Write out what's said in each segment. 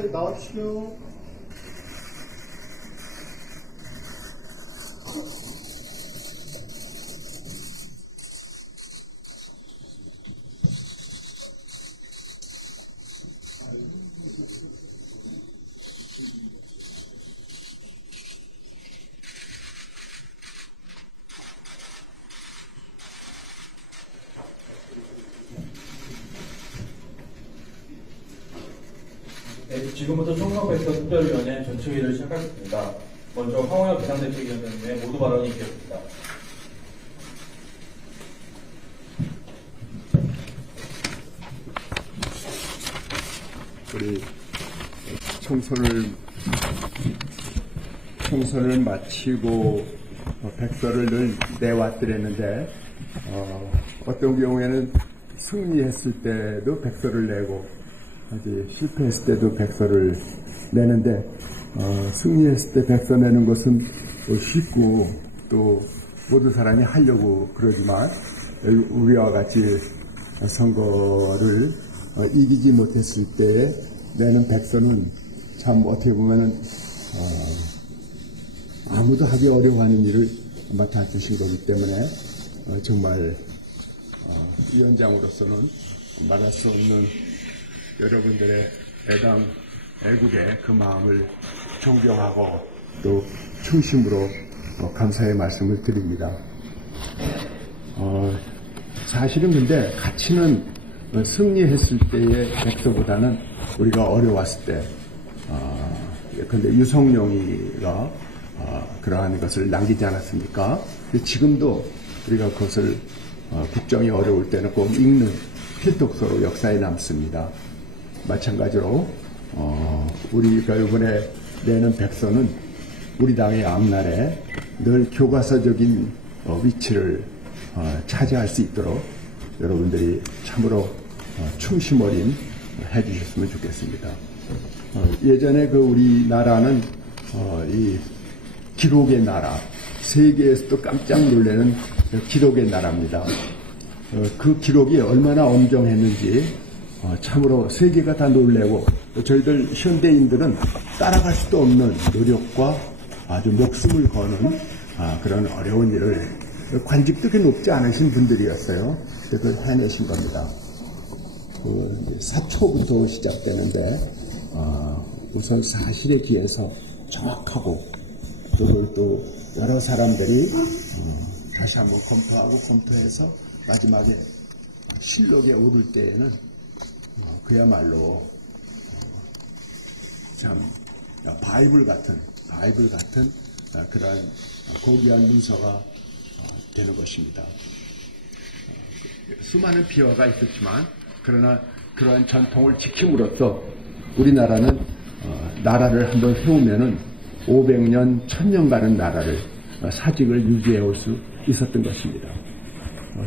네, 나와주시오. 네, 지금부터 총선백서 특별위원회 전체회의를 시작하겠습니다. 먼저 황호영 비상대책위원장님의 모두 발언이 있겠습니다. 우리 총선을 마치고 백서를 늘 내왔더랬는데 어떤 경우에는 승리했을 때도 백서를 내고 아직 실패했을 때도 백서를 내는데 승리했을 때 백서 내는 것은 쉽고 또 모든 사람이 하려고 그러지만 우리와 같이 선거를 이기지 못했을 때 내는 백서는 참 어떻게 보면은 아무도 하기 어려워하는 일을 맡아주신 거기 때문에 정말 위원장으로서는 말할 수 없는 여러분들의 애당 애국의 그 마음을 존경하고 또 충심으로 감사의 말씀을 드립니다. 사실은 근데 가치는 승리했을 때의 백서보다는 우리가 어려웠을 때, 근데 유성룡이가 그러한 것을 남기지 않았습니까? 근데 지금도 우리가 그것을 국정이 어려울 때는 꼭 읽는 필독서로 역사에 남습니다. 마찬가지로 우리가 이번에 내는 백서는 우리 당의 앞날에 늘 교과서적인 위치를 차지할 수 있도록 여러분들이 참으로 충심 어린 해주셨으면 좋겠습니다. 예전에 그 우리나라는 이 기록의 나라, 세계에서도 깜짝 놀라는 기록의 나라입니다. 그 기록이 얼마나 엄정했는지 참으로 세계가 다 놀래고 저희들 현대인들은 따라갈 수도 없는 노력과 아주 목숨을 거는 그런 어려운 일을 관직도 그렇게 높지 않으신 분들이었어요. 그걸 해내신 겁니다. 사초부터 시작되는데 우선 사실에 기해서 정확하고 그걸 또 여러 사람들이 다시 한번 검토해서 마지막에 실록에 오를 때에는 그야말로 참 바이블 같은 그러한 고귀한 문서가 되는 것입니다. 수많은 비화가 있었지만 그러나 그러한 전통을 지킴으로써 우리나라는 나라를 한번 세우면은 500년, 1000년 가는 나라를 사직을 유지해 올 수 있었던 것입니다.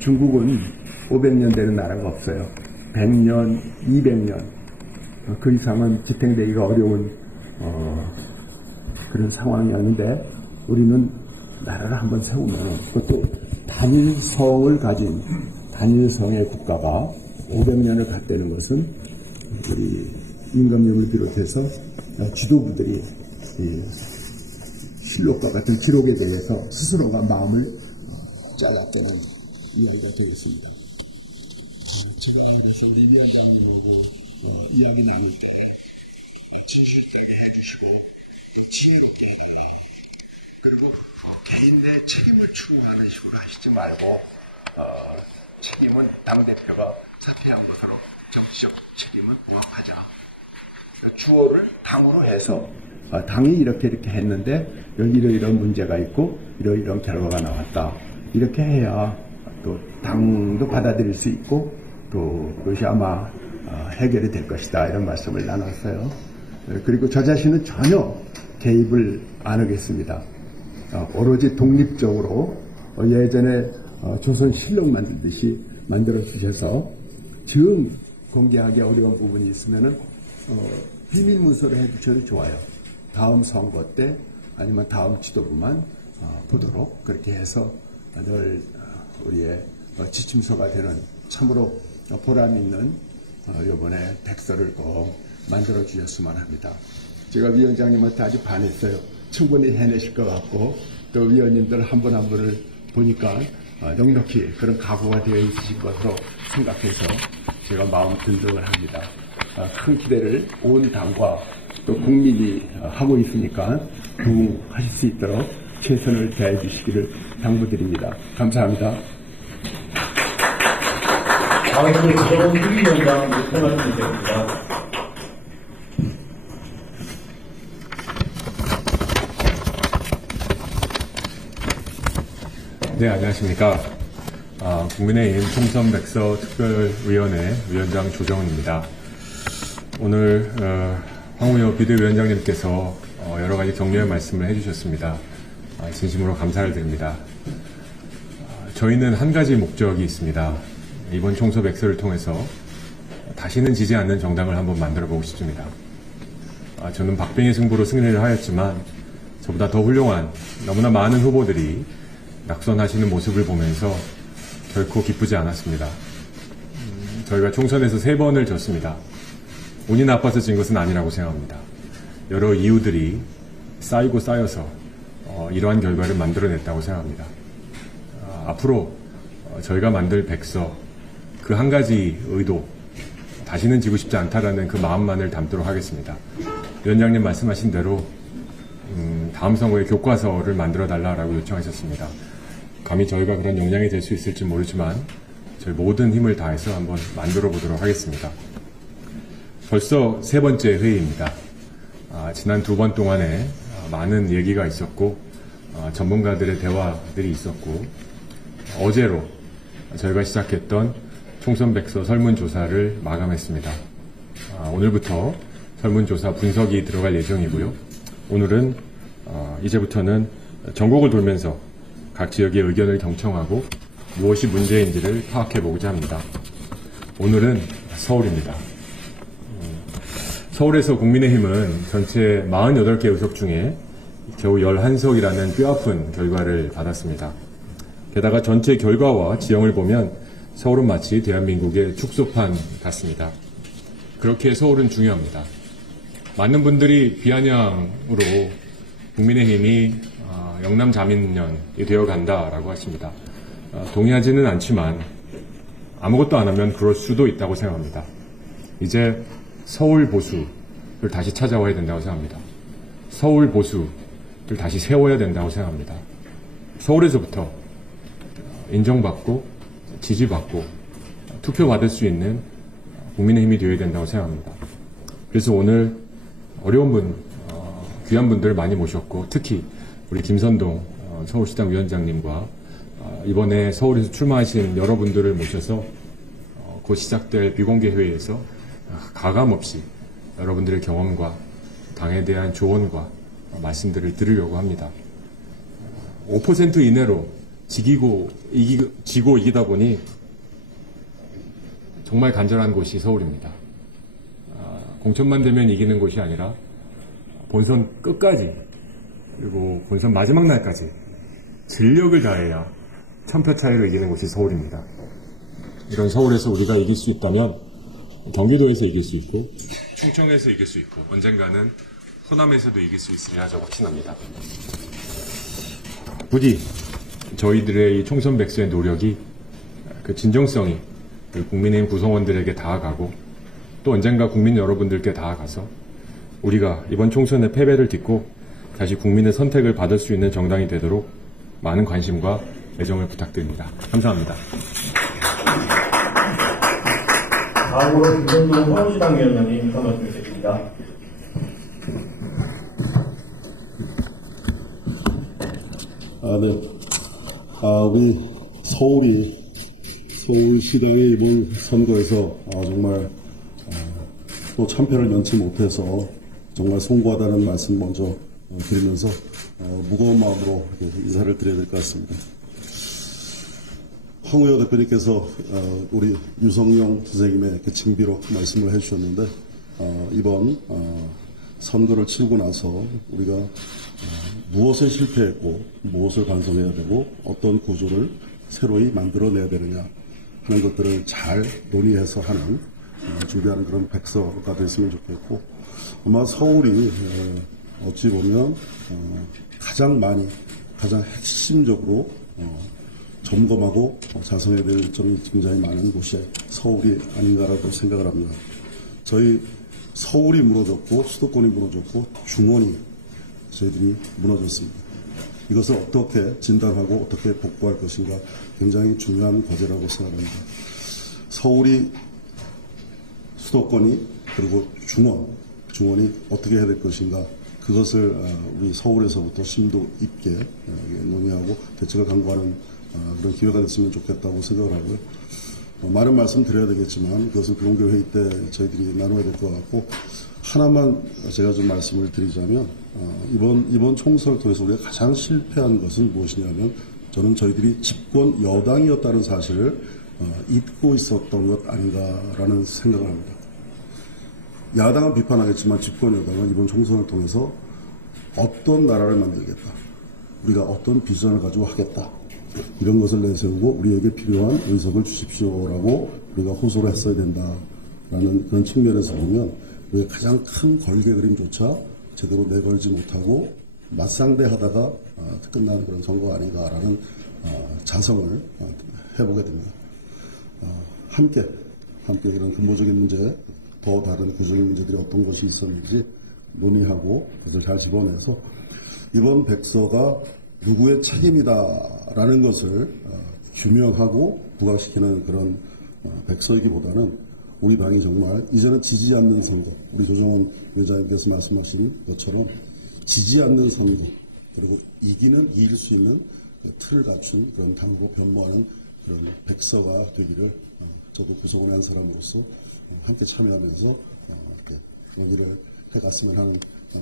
중국은 500년 되는 나라가 없어요. 100년, 200년 그 이상은 지탱되기가 어려운 그런 상황이었는데 우리는 나라를 한번 세우면 그것도 단일성을 가진 단일성의 국가가 500년을 갖다는 것은 우리 임금님을 비롯해서 지도부들이 실록과 같은 기록에 대해서 스스로가 마음을 잘랐다는 이야기가 되겠습니다. 제가 그래서 우리 위원장을 보고 이야기 나눌 때 진실되게 해주시고 또 지혜롭게 해달라. 그리고 개인 내 책임을 추구하는 식으로 하시지 말고 책임은 당대표가 사퇴한 것으로 정치적 책임은 부합하자. 주어를 당으로 해서 당이 이렇게 했는데 이런 문제가 있고 이런 결과가 나왔다. 이렇게 해야 또 당도 받아들일 수 있고 또 그것이 아마 해결이 될 것이다. 이런 말씀을 나눴어요. 그리고 저 자신은 전혀 개입을 안 하겠습니다. 오로지 독립적으로 예전에 조선실록 만들듯이 만들어 주셔서 지금 공개하기 어려운 부분이 있으면은 비밀 문서로 해주셔도 좋아요. 다음 선거 때 아니면 다음 지도부만 보도록 그렇게 해서 늘 우리의 지침서가 되는 참으로 보람 있는 이번에 백서를 꼭 만들어 주셨으면 합니다. 제가 위원장님한테 아주 반했어요. 충분히 해내실 것 같고 또 위원님들 한 분 한 분을 보니까 넉넉히 그런 각오가 되어 있으실 것으로 생각해서 제가 마음 든든을 합니다. 큰 기대를 온 당과 또 국민이 하고 있으니까 부응하실 수 있도록 최선을 다해 주시기를 당부드립니다. 감사합니다. 다음으로 지정원 후위원장 목표 말씀드리겠습니다. 네, 안녕하십니까. 국민의힘 총선백서 특별위원회 위원장 조정훈입니다. 오늘 황우여 비대위원장님께서 여러 가지 격려의 말씀을 해주셨습니다. 진심으로 감사를 드립니다. 저희는 한 가지 목적이 있습니다. 이번 총선백서를 통해서 다시는 지지 않는 정당을 한번 만들어 보고 싶습니다. 저는 박빙의 승부로 승리를 하였지만 저보다 더 훌륭한 너무나 많은 후보들이 낙선하시는 모습을 보면서 결코 기쁘지 않았습니다. 저희가 총선에서 3번을 졌습니다. 운이 나빠서 진 것은 아니라고 생각합니다. 여러 이유들이 쌓이고 쌓여서 이러한 결과를 만들어냈다고 생각합니다. 앞으로 저희가 만들 백서 그 한 가지 의도, 다시는 지고 싶지 않다라는 그 마음만을 담도록 하겠습니다. 위원장님 말씀하신 대로 다음 선거에 교과서를 만들어 달라고 요청하셨습니다. 감히 저희가 그런 역량이 될 수 있을지 모르지만 저희 모든 힘을 다해서 한번 만들어 보도록 하겠습니다. 벌써 3번째 회의입니다. 지난 2번 동안에 많은 얘기가 있었고 전문가들의 대화들이 있었고 어제로 저희가 시작했던 총선백서 설문조사를 마감했습니다. 오늘부터 설문조사 분석이 들어갈 예정이고요. 오늘은 이제부터는 전국을 돌면서 각 지역의 의견을 경청하고 무엇이 문제인지를 파악해보고자 합니다. 오늘은 서울입니다. 서울에서 국민의힘은 전체 48개 의석 중에 겨우 11석이라는 뼈아픈 결과를 받았습니다. 게다가 전체 결과와 지형을 보면 서울은 마치 대한민국의 축소판 같습니다. 그렇게 서울은 중요합니다. 많은 분들이 비아냥으로 국민의힘이 영남 자민련이 되어간다라고 하십니다. 동의하지는 않지만 아무것도 안 하면 그럴 수도 있다고 생각합니다. 이제 서울 보수를 다시 찾아와야 된다고 생각합니다. 서울 보수를 다시 세워야 된다고 생각합니다. 서울에서부터 인정받고 지지받고 투표받을 수 있는 국민의힘이 되어야 된다고 생각합니다. 그래서 오늘 어려운 분, 귀한 분들 많이 모셨고 특히 우리 김선동 서울시당 위원장님과 이번에 서울에서 출마하신 여러분들을 모셔서 곧 시작될 비공개 회의에서 가감없이 여러분들의 경험과 당에 대한 조언과 말씀들을 들으려고 합니다. 5% 이내로 지고 이기다 보니 정말 간절한 곳이 서울입니다. 공천만 되면 이기는 곳이 아니라 본선 끝까지 그리고 본선 마지막 날까지 전력을 다해야 1000표 차이로 이기는 곳이 서울입니다. 이런 서울에서 우리가 이길 수 있다면 경기도에서 이길 수 있고 충청에서 이길 수 있고 언젠가는 호남에서도 이길 수 있으리라 저 확신합니다. 부디 저희들의 이 총선 백서의 노력이 그 진정성이 그 국민의힘 구성원들에게 닿아가고 또 언젠가 국민 여러분들께 닿아가서 우리가 이번 총선의 패배를 딛고 다시 국민의 선택을 받을 수 있는 정당이 되도록 많은 관심과 애정을 부탁드립니다. 감사합니다. 다음으로 김선동 서울시당 위원장님 인사 말씀 드리겠습니다. 네. 우리 서울시당의 이번 선거에서 정말 또 참패를 면치 못해서 정말 송구하다는 말씀 먼저 드리면서 무거운 마음으로 인사를 드려야 될 것 같습니다. 황우여 대표님께서 우리 유성룡 선생님의 그 징비로 말씀을 해주셨는데 이번 선거를 치르고 나서 우리가 무엇에 실패했고 무엇을 반성해야 되고 어떤 구조를 새로이 만들어내야 되느냐 하는 것들을 잘 논의해서 하는 준비하는 그런 백서가 됐으면 좋겠고, 아마 서울이 어찌 보면 가장 많이, 가장 핵심적으로 점검하고 자성해야 될 점이 굉장히 많은 곳이 서울이 아닌가라고 생각을 합니다. 저희 서울이 무너졌고 수도권이 무너졌고 중원이 저희들이 무너졌습니다. 이것을 어떻게 진단하고 어떻게 복구할 것인가 굉장히 중요한 과제라고 생각합니다. 서울이, 수도권이, 그리고 중원이 어떻게 해야 될 것인가, 그것을 우리 서울에서부터 심도 있게 논의하고 대책을 강구하는 그런 기회가 됐으면 좋겠다고 생각을 하고요. 많은 말씀 드려야 되겠지만 그것은 비공개회의 때 저희들이 나눠야 될 것 같고, 하나만 제가 좀 말씀을 드리자면 이번 총선을 통해서 우리가 가장 실패한 것은 무엇이냐면, 저는 저희들이 집권 여당이었다는 사실을 잊고 있었던 것 아닌가라는 생각을 합니다. 야당은 비판하겠지만 집권 여당은 이번 총선을 통해서 어떤 나라를 만들겠다, 우리가 어떤 비전을 가지고 하겠다, 이런 것을 내세우고 우리에게 필요한 의석을 주십시오라고 우리가 호소를 했어야 된다라는 그런 측면에서 보면 우리가 가장 큰 걸개 그림조차 제대로 내걸지 못하고 맞상대하다가 끝나는 그런 선거가 아닌가라는 자성을 해보게 됩니다. 함께 이런 근본적인 문제, 더 다른 구조적인 문제들이 어떤 것이 있었는지 논의하고 그것을 잘 집어내서 이번 백서가 누구의 책임이다라는 것을 규명하고 부각시키는 그런 백서이기보다는 우리 당이 정말 이제는 지지 않는 선거, 우리 조정원 위원장님께서 말씀하신 것처럼 지지 않는 선거, 그리고 이길 수 있는 틀을 갖춘 그런 당으로 변모하는 그런 백서가 되기를 저도 구성원의 한 사람으로서 함께 참여하면서 이렇게 논의를 해갔으면 하는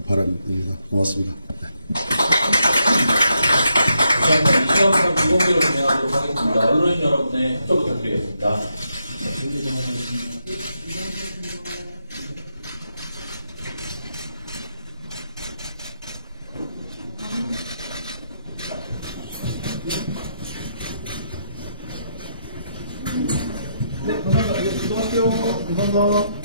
바람입니다. 고맙습니다. 네. 이 시간은 비공개로 진행하도록 하겠습니다. 언론인 여러분의 협조 부탁드리겠습니다. 네, 감사합니다. 이제 이동할게요. 감사합니다.